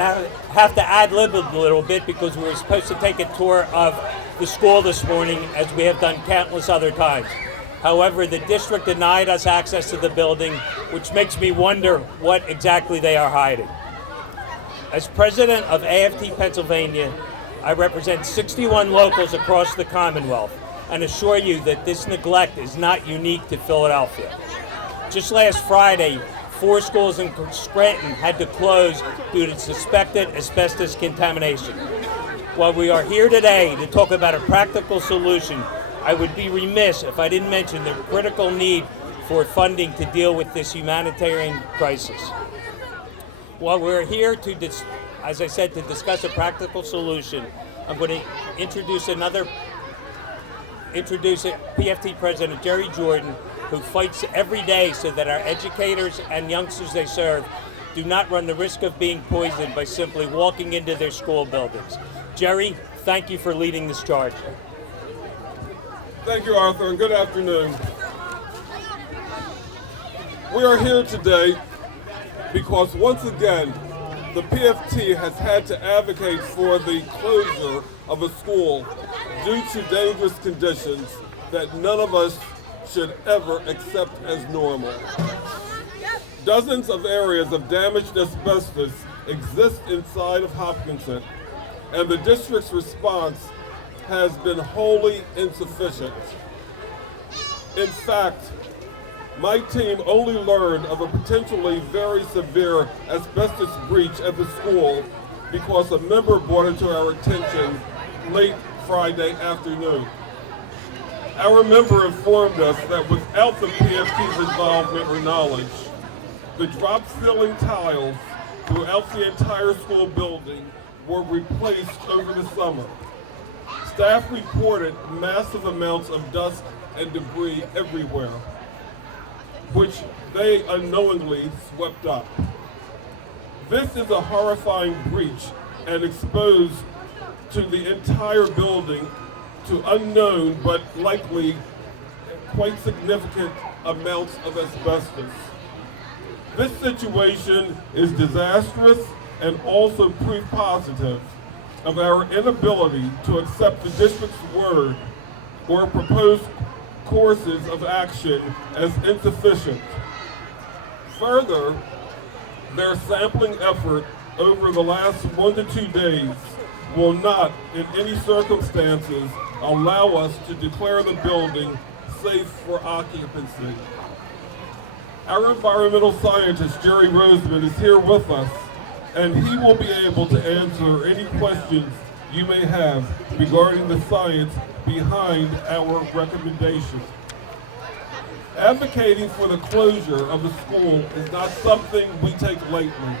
have to ad-lib a little bit because we were supposed to take a tour of the school this morning, as we have done countless other times. However, the district denied us access to the building, which makes me wonder what exactly they are hiding. As president of AFT Pennsylvania, I represent 61 locals across the Commonwealth and assure you that this neglect is not unique to Philadelphia. Just last Friday, 4 schools in Scranton had to close due to suspected asbestos contamination. While we are here today to talk about a practical solution, I would be remiss if I didn't mention the critical need for funding to deal with this humanitarian crisis. While we're here to, as I said, to discuss a practical solution, I'm going to introduce PFT President Jerry Jordan, who fights every day so that our educators and youngsters they serve do not run the risk of being poisoned by simply walking into their school buildings. Jerry, thank you for leading this charge. Thank you, Arthur, and good afternoon. We are here today because once again, the PFT has had to advocate for the closure of a school due to dangerous conditions that none of us should ever accept as normal. Dozens of areas of damaged asbestos exist inside of Hopkinton, and the district's response has been wholly insufficient. In fact, my team only learned of a potentially very severe asbestos breach at the school because a member brought it to our attention late Friday afternoon. Our member informed us that without the PFT's involvement or knowledge, the drop ceiling tiles throughout the entire school building were replaced over the summer. Staff reported massive amounts of dust and debris everywhere, which they unknowingly swept up. This is a horrifying breach and exposed to the entire building to unknown but likely quite significant amounts of asbestos. This situation is disastrous and also proof positive of our inability to accept the district's word or proposed courses of action as insufficient. Further, their sampling effort over the last 1 to 2 days will not, in any circumstances, allow us to declare the building safe for occupancy. Our environmental scientist, Jerry Roseman, is here with us, and he will be able to answer any questions you may have regarding the science behind our recommendation. Advocating for the closure of the school is not something we take lightly.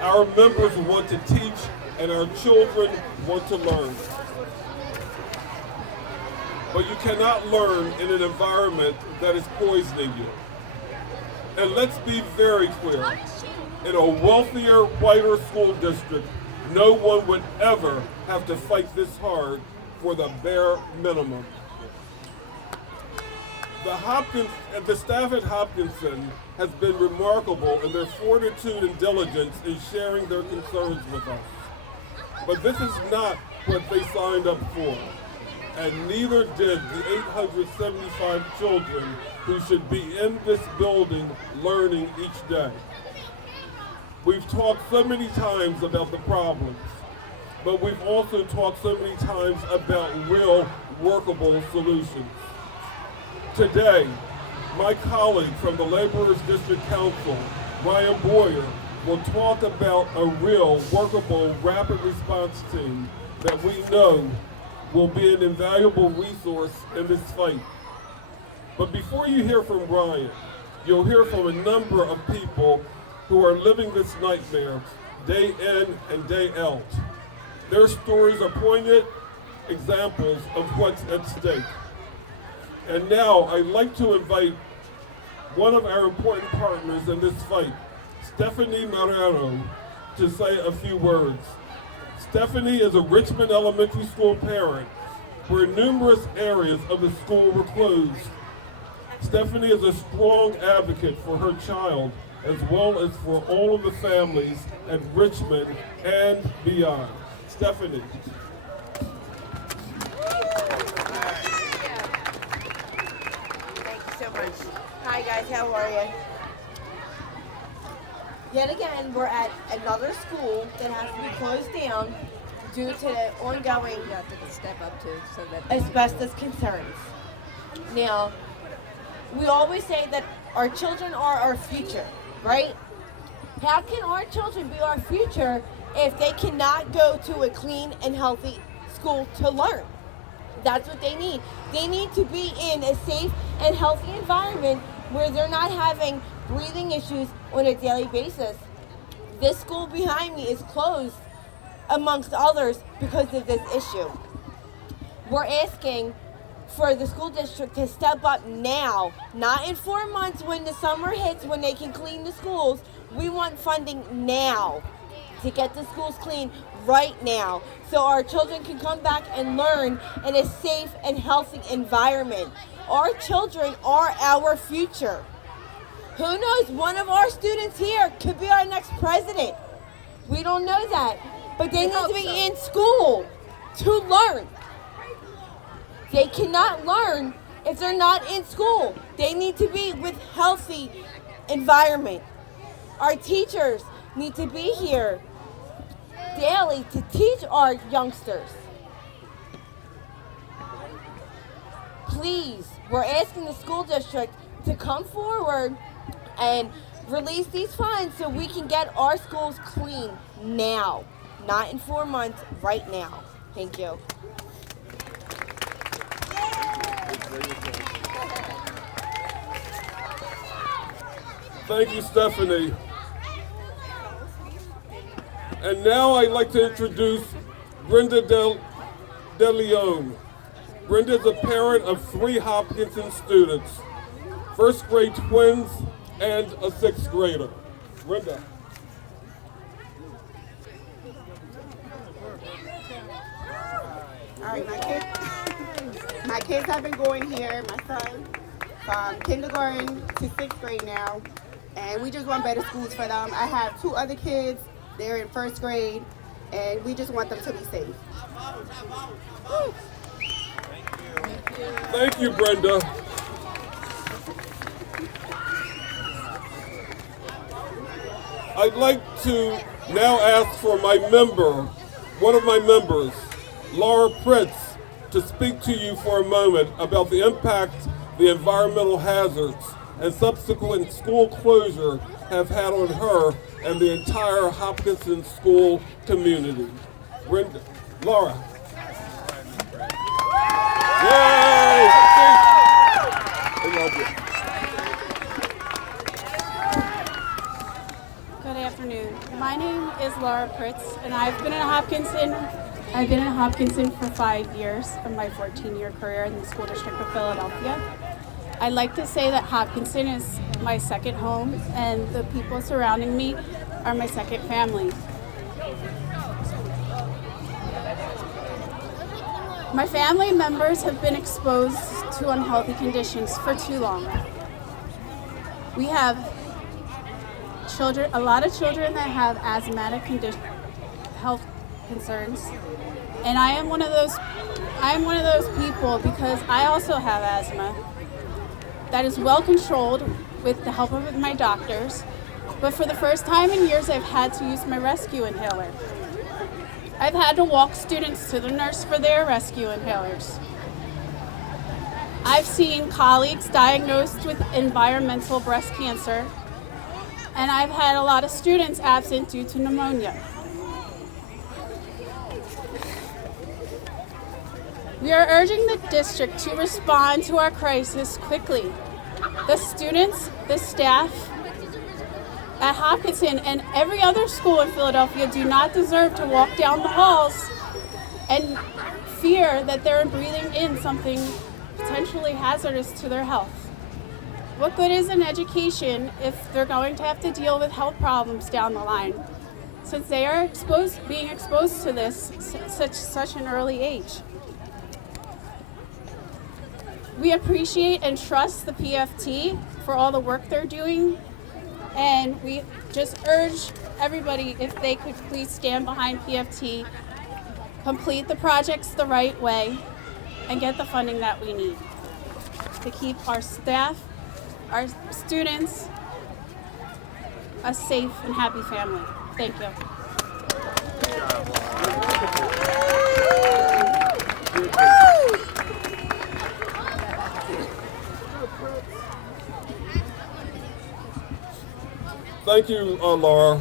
Our members want to teach and our children want to learn. But you cannot learn in an environment that is poisoning you. And let's be very clear, in a wealthier, whiter school district, no one would ever have to fight this hard for the bare minimum. The staff at Hopkinton has been remarkable in their fortitude and diligence in sharing their concerns with us. But this is not what they signed up for, and neither did the 875 children who should be in this building learning each day. We've talked so many times about the problems, but we've also talked so many times about real workable solutions. Today, my colleague from the Laborers District Council, Ryan Boyer, will talk about a real workable rapid response team that we know will be an invaluable resource in this fight. But before you hear from Ryan, you'll hear from a number of people who are living this nightmare day in and day out. Their stories are poignant examples of what's at stake. And now I'd like to invite one of our important partners in this fight, Stephanie Mariano, to say a few words. Stephanie is a Richmond Elementary School parent where numerous areas of the school were closed. Stephanie is a strong advocate for her child as well as for all of the families at Richmond and beyond. Stephanie. Thank you so much. Hi guys, how are you? Yet again, we're at another school that has to be closed down due to the ongoing You have to step up to so that asbestos concerns. Now, we always say that our children are our future, right? How can our children be our future if they cannot go to a clean and healthy school to learn? That's what they need. They need to be in a safe and healthy environment where they're not having breathing issues on a daily basis. This school behind me is closed, amongst others, because of this issue. We're asking for the school district to step up now, not in 4 months when the summer hits, when they can clean the schools. We want funding now to get the schools clean right now so our children can come back and learn in a safe and healthy environment. Our children are our future. Who knows, one of our students here could be our next president. We don't know that, but they need to be in school to learn. They cannot learn if they're not in school. They need to be with healthy environment. Our teachers need to be here daily to teach our youngsters. Please, we're asking the school district to come forward and release these funds so we can get our schools clean now, not in 4 months, right now. Thank you. Thank you, Stephanie. And now I'd like to introduce Brenda De Leon. Brenda is a parent of 3 Hopkinson students, first grade twins, and a 6th grader. Brenda. All right, my kids have been going here, my son, from kindergarten to 6th grade now, and we just want better schools for them. I have 2 other kids, they're in 1st grade, and we just want them to be safe. Thank you, Brenda. I'd like to now ask for my member, one of my members, Laura Pritz, to speak to you for a moment about the impact the environmental hazards and subsequent school closure have had on her and the entire Hopkinton school community. Brenda, Laura. Yay! I love you. Good afternoon. My name is Laura Pritz, and I've been in Hopkinton for 5 years of my 14-year career in the school district of Philadelphia. I'd like to say that Hopkinton is my second home, and the people surrounding me are my second family. My family members have been exposed to unhealthy conditions for too long. We have children, a lot of children that have asthmatic health concerns, and I am one of those people because I also have asthma that is well controlled with the help of my doctors, but for the first time in years I've had to use my rescue inhaler. I've had to walk students to the nurse for their rescue inhalers. I've seen colleagues diagnosed with environmental breast cancer, and I've had a lot of students absent due to pneumonia. We are urging the district to respond to our crisis quickly. The students, the staff at Hopkinton and every other school in Philadelphia do not deserve to walk down the halls and fear that they're breathing in something potentially hazardous to their health. What good is an education if they're going to have to deal with health problems down the line, since they are being exposed to this such an early age? We appreciate and trust the PFT for all the work they're doing And we just urge everybody if they could please stand behind PFT, complete the projects the right way, and get the funding that we need to keep our staff, our students, a safe and happy family. Thank you. Thank you, Laura.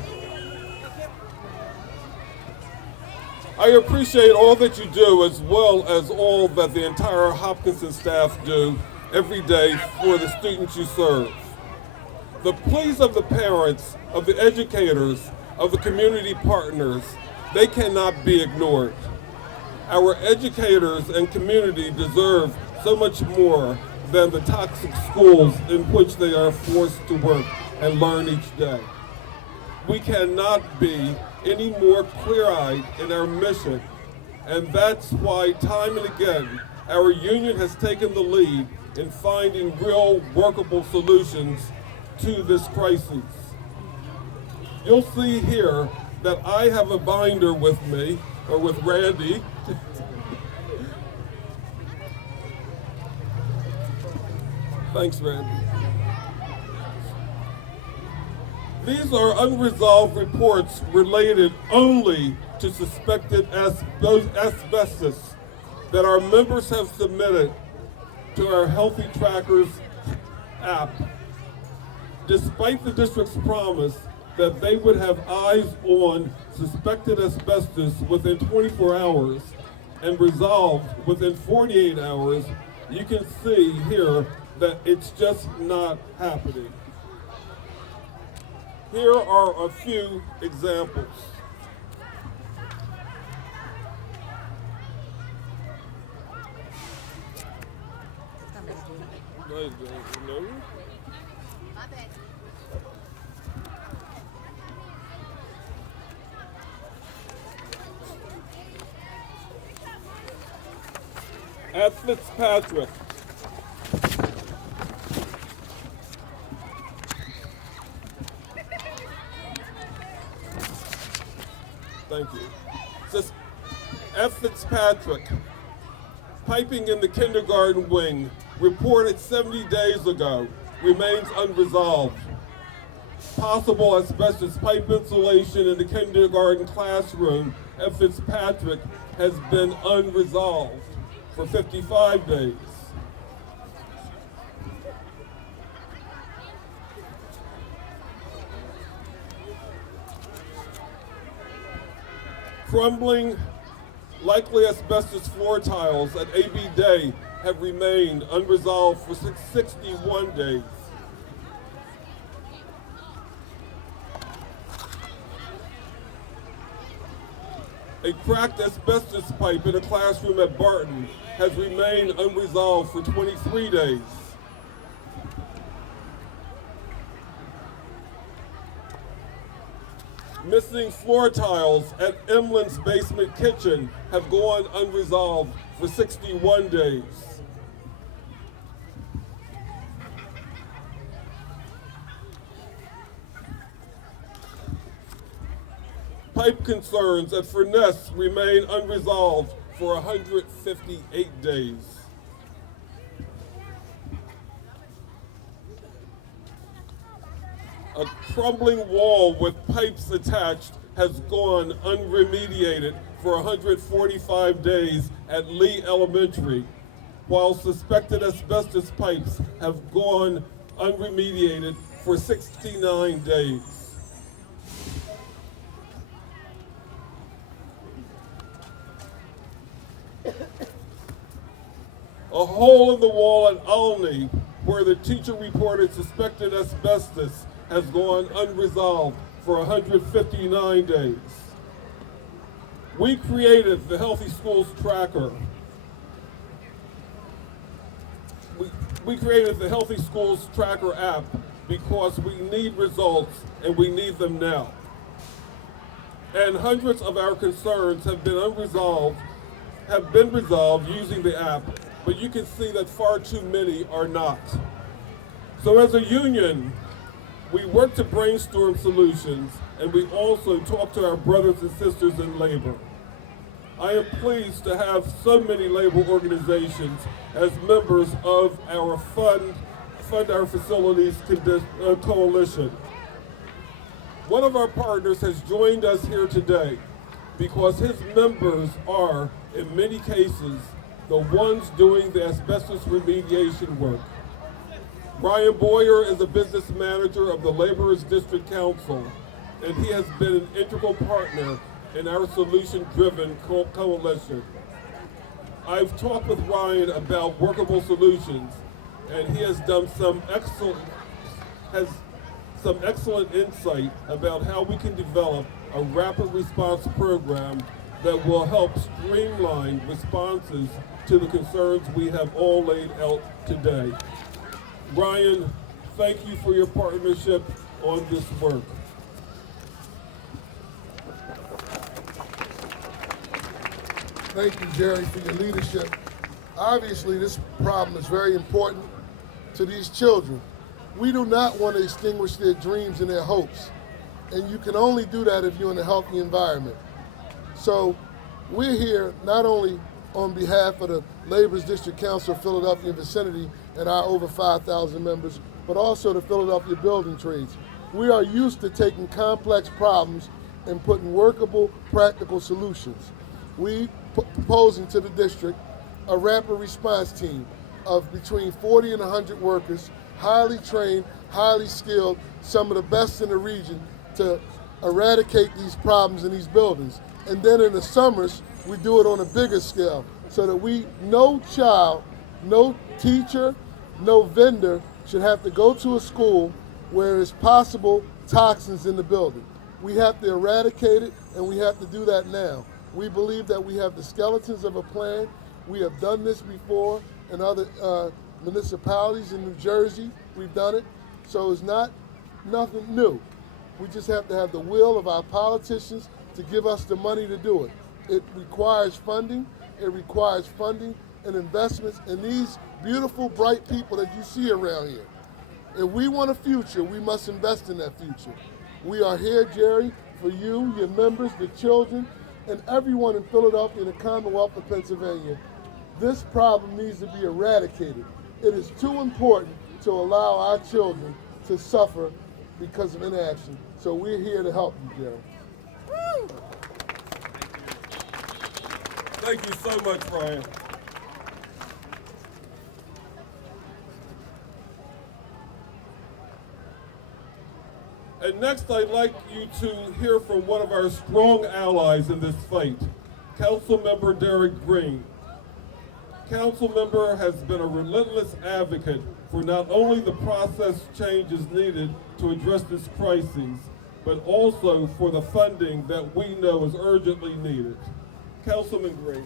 I appreciate all that you do, as well as all that the entire Hopkinton staff do every day for the students you serve. The pleas of the parents, of the educators, of the community partners, they cannot be ignored. Our educators and community deserve so much more than the toxic schools in which they are forced to work and learn each day. We cannot be any more clear-eyed in our mission, and that's why time and again our union has taken the lead in finding real workable solutions to this crisis. You'll see here that I have a binder with me, or with Randy. Thanks, Randy. These are unresolved reports related only to suspected asbestos that our members have submitted to our Healthy Trackers app, despite the district's promise that they would have eyes on suspected asbestos within 24 hours and resolved within 48 hours. You can see here that it's just not happening. Here are a few examples. No. At Fitzpatrick. Thank you. It says, F. Fitzpatrick, piping in the kindergarten wing, reported 70 days ago, remains unresolved. Possible asbestos pipe insulation in the kindergarten classroom at Fitzpatrick has been unresolved for 55 days. Crumbling, likely asbestos floor tiles at AB Day have remained unresolved for 61 days. A cracked asbestos pipe in a classroom at Barton has remained unresolved for 23 days. Missing floor tiles at Emlen's basement kitchen have gone unresolved for 61 days. Pipe concerns at Furness remain unresolved for 158 days. A crumbling wall with pipes attached has gone unremediated for 145 days at Lee Elementary, while suspected asbestos pipes have gone unremediated for 69 days. A hole in the wall at Olney, where the teacher reported suspected asbestos, has gone unresolved for 159 days. We created the Healthy Schools Tracker. We created the Healthy Schools Tracker app because we need results and we need them now. And hundreds of our concerns have been resolved using the app, but you can see that far too many are not. So as a union, We work to brainstorm solutions, and we also talk to our brothers and sisters in labor. I am pleased to have so many labor organizations as members of our Fund Our Facilities Coalition. One of our partners has joined us here today because his members are, in many cases, the ones doing the asbestos remediation work. Brian Boyer is a business manager of the Laborers District Council, and he has been an integral partner in our solution-driven coalition. I've talked with Ryan about workable solutions, and he has done some excellent insight about how we can develop a rapid response program that will help streamline responses to the concerns we have all laid out today. Ryan, thank you for your partnership on this work. Thank you, Jerry, for your leadership. Obviously, this problem is very important to these children. We do not want to extinguish their dreams and their hopes. And you can only do that if you're in a healthy environment. So we're here not only on behalf of the Laborers District Council of Philadelphia and vicinity and our over 5,000 members, but also the Philadelphia building trades. We are used to taking complex problems and putting workable, practical solutions. We proposing to the district a rapid response team of between 40 and 100 workers, highly trained, highly skilled, some of the best in the region to eradicate these problems in these buildings. And then in the summers, we do it on a bigger scale so that no child, no teacher, no vendor should have to go to a school where there's possible toxins in the building. We have to eradicate it, and we have to do that now. We believe that we have the skeletons of a plan. We have done this before in other municipalities in New Jersey. We've done it. So it's nothing new. We just have to have the will of our politicians to give us the money to do it. It requires funding. It requires funding and investments in these beautiful, bright people that you see around here. If we want a future, we must invest in that future. We are here, Jerry, for you, your members, the children, and everyone in Philadelphia and the Commonwealth of Pennsylvania. This problem needs to be eradicated. It is too important to allow our children to suffer because of inaction. So we're here to help you, Jerry. Thank you so much, Brian. And next, I'd like you to hear from one of our strong allies in this fight, Councilmember Derek Green. Councilmember has been a relentless advocate for not only the process changes needed to address this crisis, but also for the funding that we know is urgently needed. Councilman Green.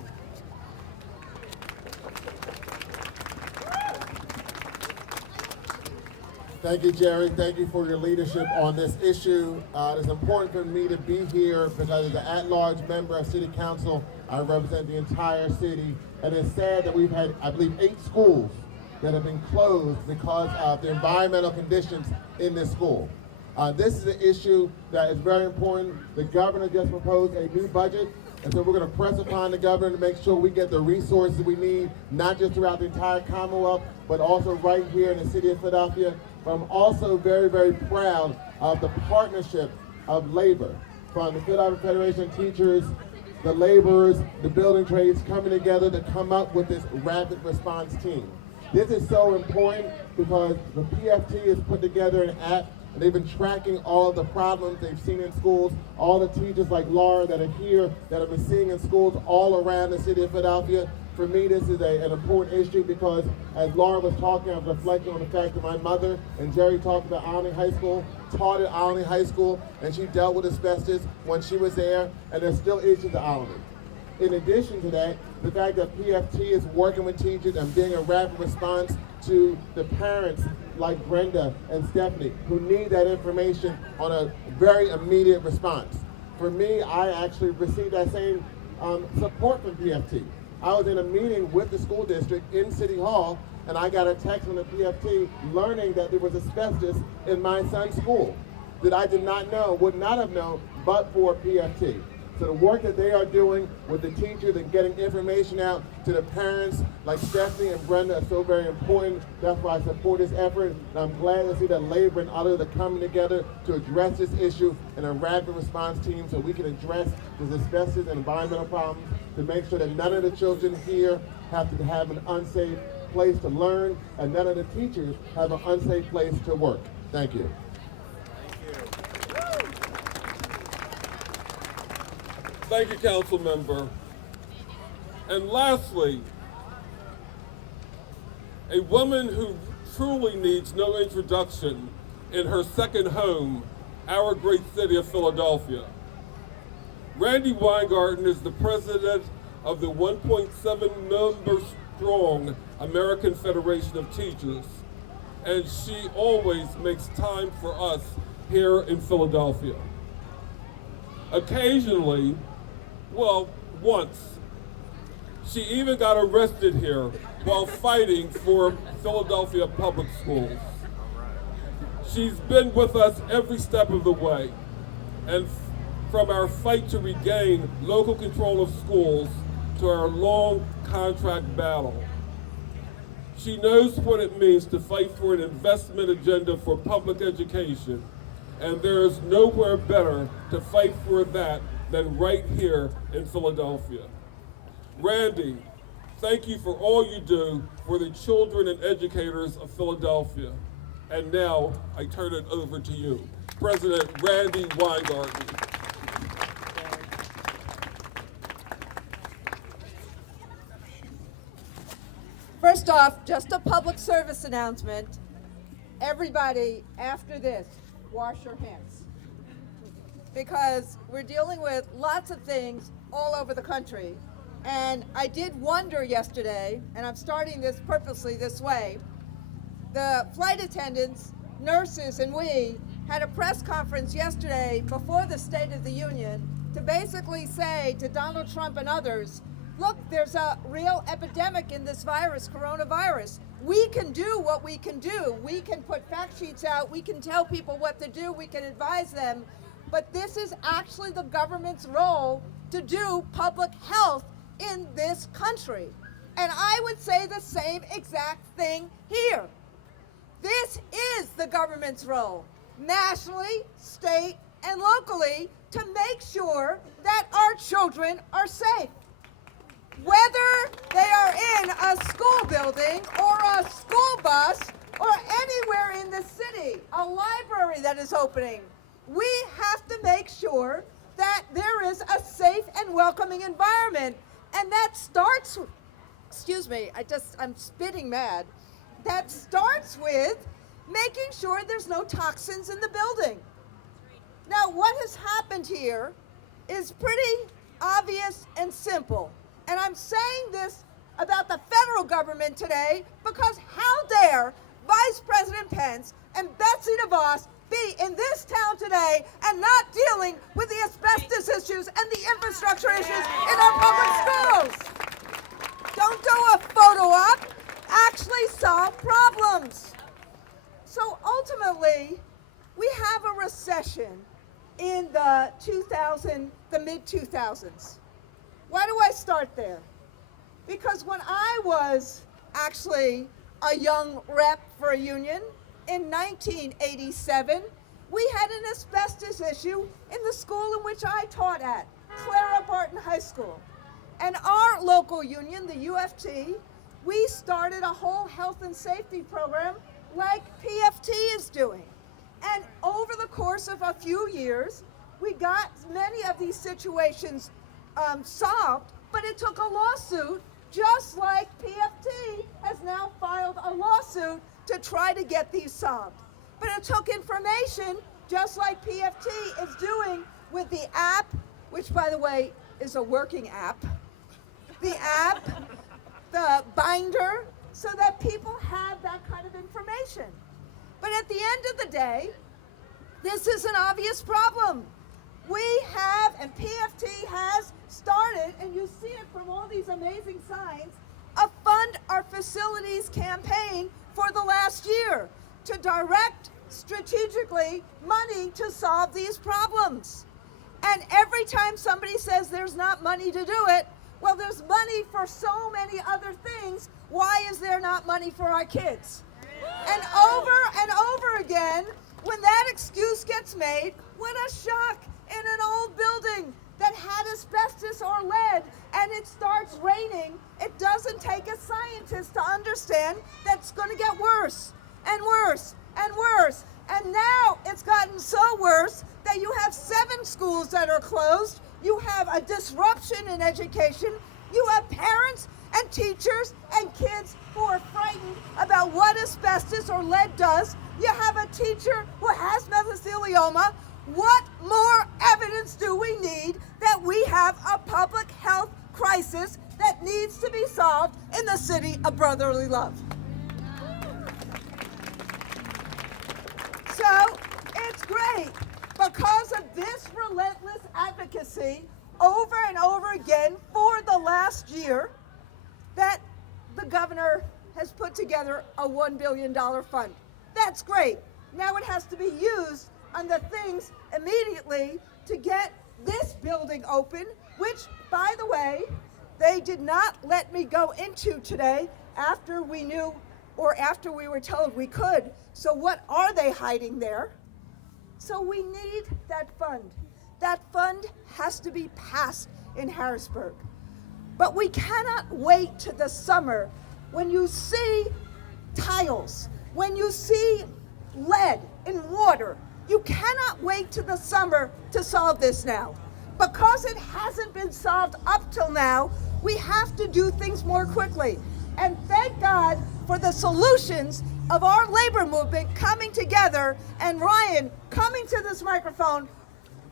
Thank you, Jerry. Thank you for your leadership on this issue. It's important for me to be here because as an at-large member of City Council, I represent the entire city. And it's sad that we've had, I believe, 8 schools that have been closed because of the environmental conditions in this school. This is an issue that is very important. The governor just proposed a new budget, and so we're going to press upon the governor to make sure we get the resources we need, not just throughout the entire Commonwealth, but also right here in the city of Philadelphia. But I'm also very, very proud of the partnership of labor from the Philadelphia Federation of Teachers, the laborers, the building trades coming together to come up with this rapid response team. This is so important because the PFT has put together an app and they've been tracking all of the problems they've seen in schools, all the teachers like Laura that are here that have been seeing in schools all around the city of Philadelphia. For me, this is an important issue because as Laura was talking, I was reflecting on the fact that my mother and Jerry talked about Olney High School, taught at Olney High School, and she dealt with asbestos when she was there, and there's still issues at Olney. In addition to that, the fact that PFT is working with teachers and being a rapid response to the parents like Brenda and Stephanie who need that information on a very immediate response. For me, I actually received that same support from PFT. I was in a meeting with the school district in City Hall, and I got a text from the PFT learning that there was asbestos in my son's school that I did not know, would not have known, but for PFT. So the work that they are doing with the teachers and getting information out to the parents like Stephanie and Brenda is so very important. That's why I support this effort. And I'm glad to see that labor and others are coming together to address this issue in a rapid response team so we can address this asbestos and environmental problems to make sure that none of the children here have to have an unsafe place to learn and none of the teachers have an unsafe place to work. Thank you. Thank you, Council Member. And lastly, a woman who truly needs no introduction in her second home, our great city of Philadelphia. Randy Weingarten is the president of the 1.7 member strong American Federation of Teachers, and she always makes time for us here in Philadelphia. Occasionally, well, once, she even got arrested here while fighting for Philadelphia public schools. She's been with us every step of the way, and from our fight to regain local control of schools to our long contract battle. She knows what it means to fight for an investment agenda for public education, and there is nowhere better to fight for that than right here in Philadelphia. Randy, thank you for all you do for the children and educators of Philadelphia. And now I turn it over to you, President Randy Weingarten. First off, just a public service announcement. Everybody, after this, wash your hands. Because we're dealing with lots of things all over the country. And I did wonder yesterday, and I'm starting this purposely this way, the flight attendants, nurses, and we had a press conference yesterday before the State of the Union to basically say to Donald Trump and others, look, there's a real epidemic in this virus, coronavirus. We can do what we can do. We can put fact sheets out. We can tell people what to do. We can advise them. But this is actually the government's role to do public health in this country. And I would say the same exact thing here. This is the government's role, nationally, state, and locally, to make sure that our children are safe. Whether they are in a school building or a school bus or anywhere in the city, a library that is opening, we have to make sure that there is a safe and welcoming environment. And that starts, excuse me, I'm spitting mad. That starts with making sure there's no toxins in the building. Now, what has happened here is pretty obvious and simple. And I'm saying this about the federal government today because how dare Vice President Pence and Betsy DeVos be in this town today and not dealing with the asbestos issues and the infrastructure issues in our public schools. Don't do a photo op, actually solve problems. So ultimately, we have a recession in the mid-2000s. Why do I start there? Because when I was actually a young rep for a union in 1987, we had an asbestos issue in the school in which I taught at, Clara Barton High School. And our local union, the UFT, we started a whole health and safety program like PFT is doing. And over the course of a few years, we got many of these situations solved, but it took a lawsuit, just like PFT has now filed a lawsuit to try to get these solved. But it took information, just like PFT is doing with the app, which by the way is a working app, the app, the binder, so that people have that kind of information. But at the end of the day, this is an obvious problem. We have, and PFT has started, and you see it from all these amazing signs, a fund our facilities campaign for the last year to direct strategically money to solve these problems. And every time somebody says there's not money to do it, well, there's money for so many other things. Why is there not money for our kids? And over again, when that excuse gets made, what a shock in an old building that had asbestos or lead and it starts raining. It doesn't take a scientist to understand that's going to get worse and worse and worse. And now it's gotten so worse that you have 7 schools that are closed. You have a disruption in education. You have parents and teachers and kids who are frightened about what asbestos or lead does. You have a teacher who has mesothelioma. What more evidence do we need that we have a public health crisis that needs to be solved in the city of brotherly love? So it's great because of this relentless advocacy over and over again for the last year that the governor has put together a $1 billion fund. That's great. Now it has to be used on the things immediately to get this building open, which, by the way, they did not let me go into today after we knew or after we were told we could. So what are they hiding there? So we need that fund. That fund has to be passed in Harrisburg. But we cannot wait to the summer when you see tiles, when you see lead in water. You cannot wait to the summer to solve this now. Because it hasn't been solved up till now, we have to do things more quickly. And thank God for the solutions of our labor movement coming together and Ryan coming to this microphone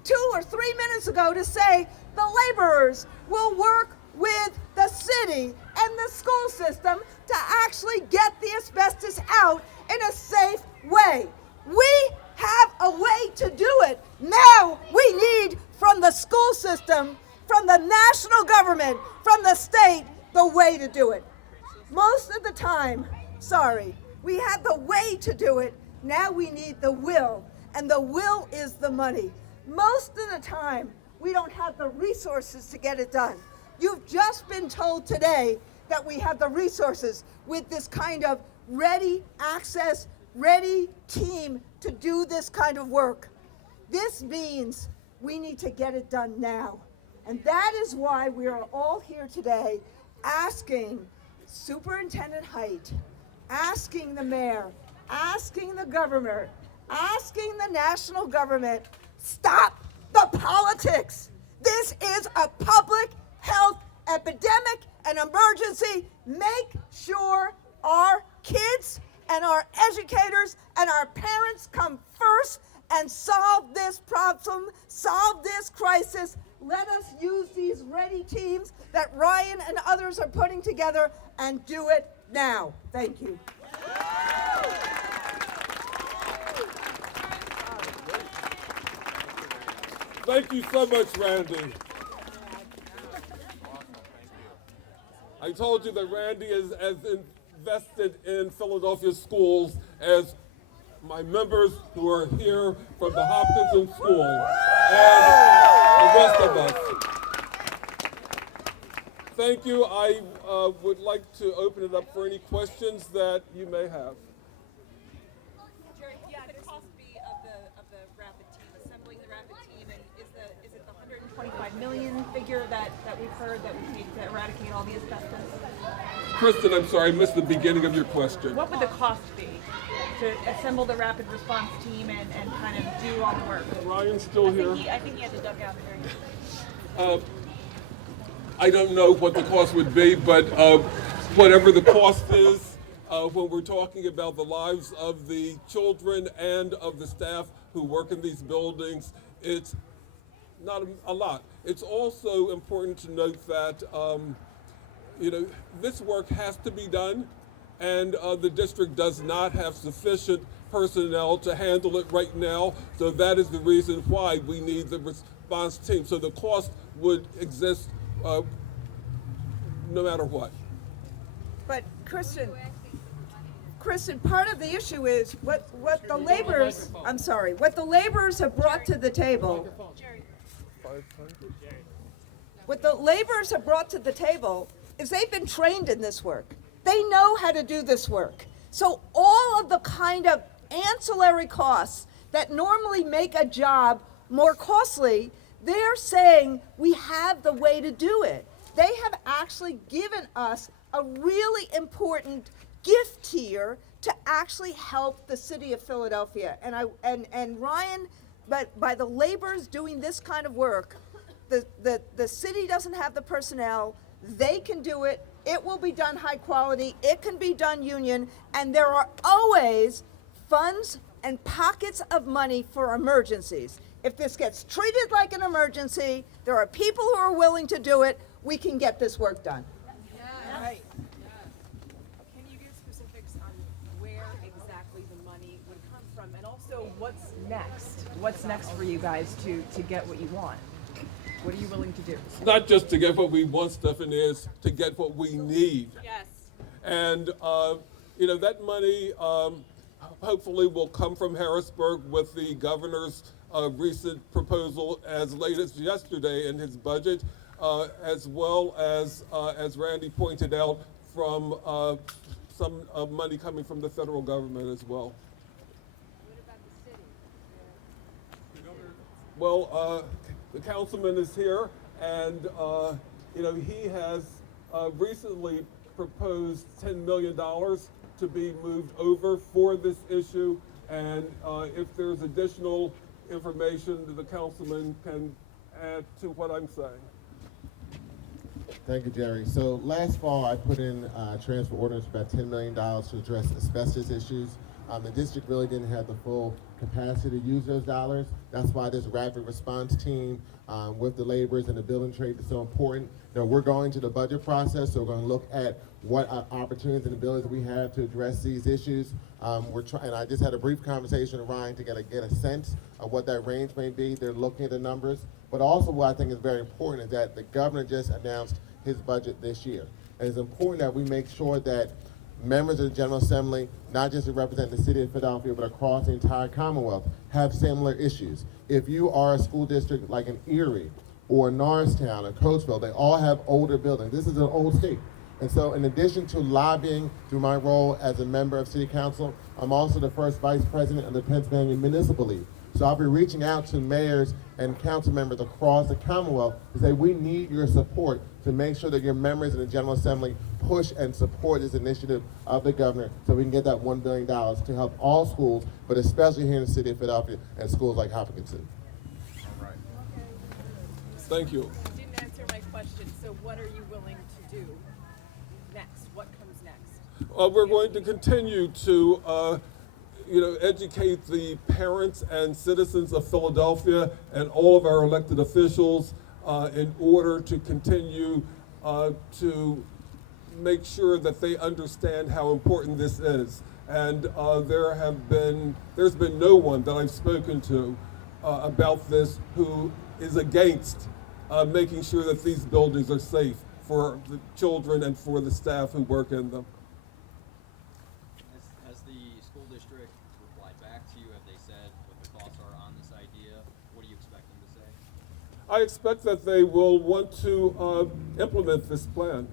2 or 3 minutes ago to say the laborers will work with the city and the school system to actually get the asbestos out in a safe way. We have a way to do it. Now we need from the school system, from the national government, from the state, the way to do it. Most of the time, we had the way to do it. Now we need the will, and the will is the money. Most of the time, we don't have the resources to get it done. You've just been told today that we have the resources with this kind of ready access, ready team to do this kind of work. This means we need to get it done now. And that is why we are all here today asking Superintendent Height, asking the mayor, asking the governor, asking the national government, stop the politics. This is a public health epidemic, an emergency. Make sure our kids and our educators and our parents come first and solve this problem, solve this crisis. Let us use these ready teams that Ryan and others are putting together and do it now. Thank you. Thank you so much, Randy. I told you that Randy is as invested in Philadelphia schools as my members who are here from the Hopkinton School and the rest of us. Thank you. I would like to open it up for any questions that you may have. Jerry, what would the cost be of the rapid team, assembling the rapid team, and is it the 125 million figure that we've heard that we need to eradicate all the asbestos? Kristen, I'm sorry, I missed the beginning of your question. What would the cost be to assemble the rapid response team and kind of do all the work? Ryan's still here. I think he had to duck out there. I don't know what the cost would be, but whatever the cost is, when we're talking about the lives of the children and of the staff who work in these buildings, it's not a lot. It's also important to note that this work has to be done, and the district does not have sufficient personnel to handle it right now, so that is the reason why we need the response team. So the cost would exist no matter what. But Kristen, part of the issue is what the laborers, I'm sorry, what the laborers have brought to the table. What the laborers have brought to the table is they've been trained in this work. They know how to do this work. So all of the kind of ancillary costs that normally make a job more costly, they're saying we have the way to do it. They have actually given us a really important gift here to actually help the city of Philadelphia. And Ryan, but by the laborers doing this kind of work, the city doesn't have the personnel. They can do it. It will be done high quality. It can be done union. And there are always funds and pockets of money for emergencies. If this gets treated like an emergency, there are people who are willing to do it. We can get this work done. Right. Can you give specifics on where exactly the money would come from, and also what's next? What's next for you guys to get what you want? What are you willing to do? It's not just to get what we want, Stephanie, it's to get what we need. Yes. And, that money hopefully will come from Harrisburg with the governor's recent proposal as late as yesterday in his budget, as well as Randy pointed out, from some money coming from the federal government as well. What about the city? Well, the councilman is here, and he has recently proposed $10 million to be moved over for this issue. And if there's additional information, the councilman can add to what I'm saying. Thank you, Jerry. So last fall, I put in transfer orders for about $10 million to address asbestos issues. The district really didn't have the full capacity to use those dollars. That's why this rapid response team with the laborers and the building trade is so important. We're going to the budget process, so we're going to look at what opportunities and abilities we have to address these issues. And I just had a brief conversation with Ryan to get a sense of what that range may be. They're looking at the numbers. But also what I think is very important is that the governor just announced his budget this year. And it's important that we make sure that members of the General Assembly, not just to represent the city of Philadelphia, but across the entire Commonwealth, have similar issues. If you are a school district like an Erie or Norristown or Coatesville, they all have older buildings. This is an old state. And so in addition to lobbying through my role as a member of City Council, I'm also the first vice president of the Pennsylvania Municipal League. So I'll be reaching out to mayors and council members across the Commonwealth to say we need your support to make sure that your members in the General Assembly push and support this initiative of the governor so we can get that $1 billion to help all schools, but especially here in the city of Philadelphia and schools like Hopkinton. All right. Thank you. You didn't answer my question, so what are you willing to do next? What comes next? We're going to continue to educate the parents and citizens of Philadelphia and all of our elected officials in order to continue to make sure that they understand how important this is. And there's been no one that I've spoken to about this who is against making sure that these buildings are safe for the children and for the staff who work in them. Has the school district replied back to you? Have they said what the thoughts are on this idea? What do you expect them to say? I expect that they will want to implement this plan.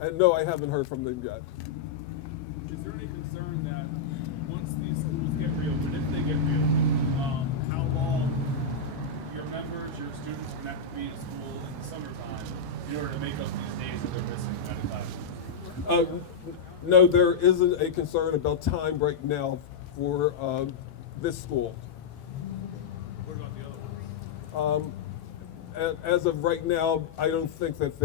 And no, I haven't heard from them yet. Is there any concern that once these schools get reopened, if they get reopened, how long your members, your students are going to have to be in school in the summertime in order to make up these days that they're missing out of classrooms? No, there isn't a concern about time right now for this school. What about the other ones? As of right now, I don't think that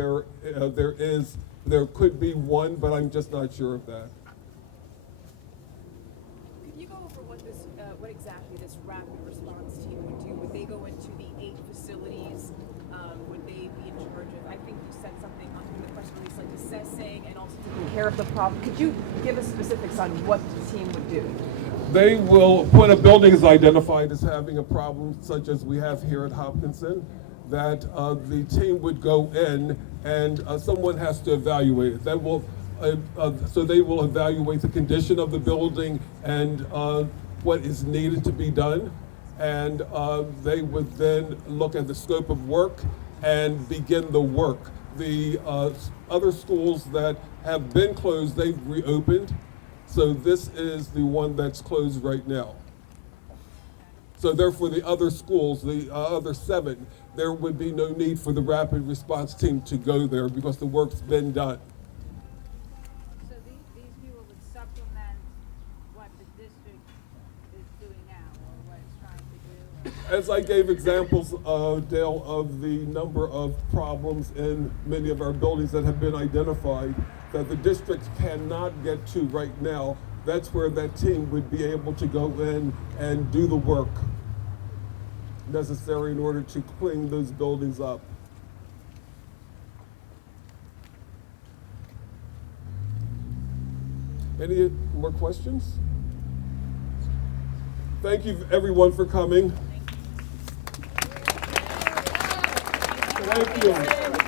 there could be one, but I'm just not sure of that. Could you go over what exactly this rapid response team would do? Would they go into the 8 facilities? Would they be in charge of, I think you said something on the press release, like assessing and also taking care of the problem. Could you give us specifics on what the team would do? They will, when a building is identified as having a problem such as we have here at Hopkinton, that the team would go in and someone has to evaluate it. so they will evaluate the condition of the building and what is needed to be done. And they would then look at the scope of work and begin the work. The other schools that have been closed, they've reopened. So this is the one that's closed right now. So therefore the other schools, the other 7, there would be no need for the rapid response team to go there because the work's been done. So these people would supplement what the district is doing now, or what it's trying to do? As I gave examples, Dale, of the number of problems in many of our buildings that have been identified that the district cannot get to right now, that's where that team would be able to go in and do the work necessary in order to clean those buildings up. Any more questions? Thank you everyone for coming. Thank you.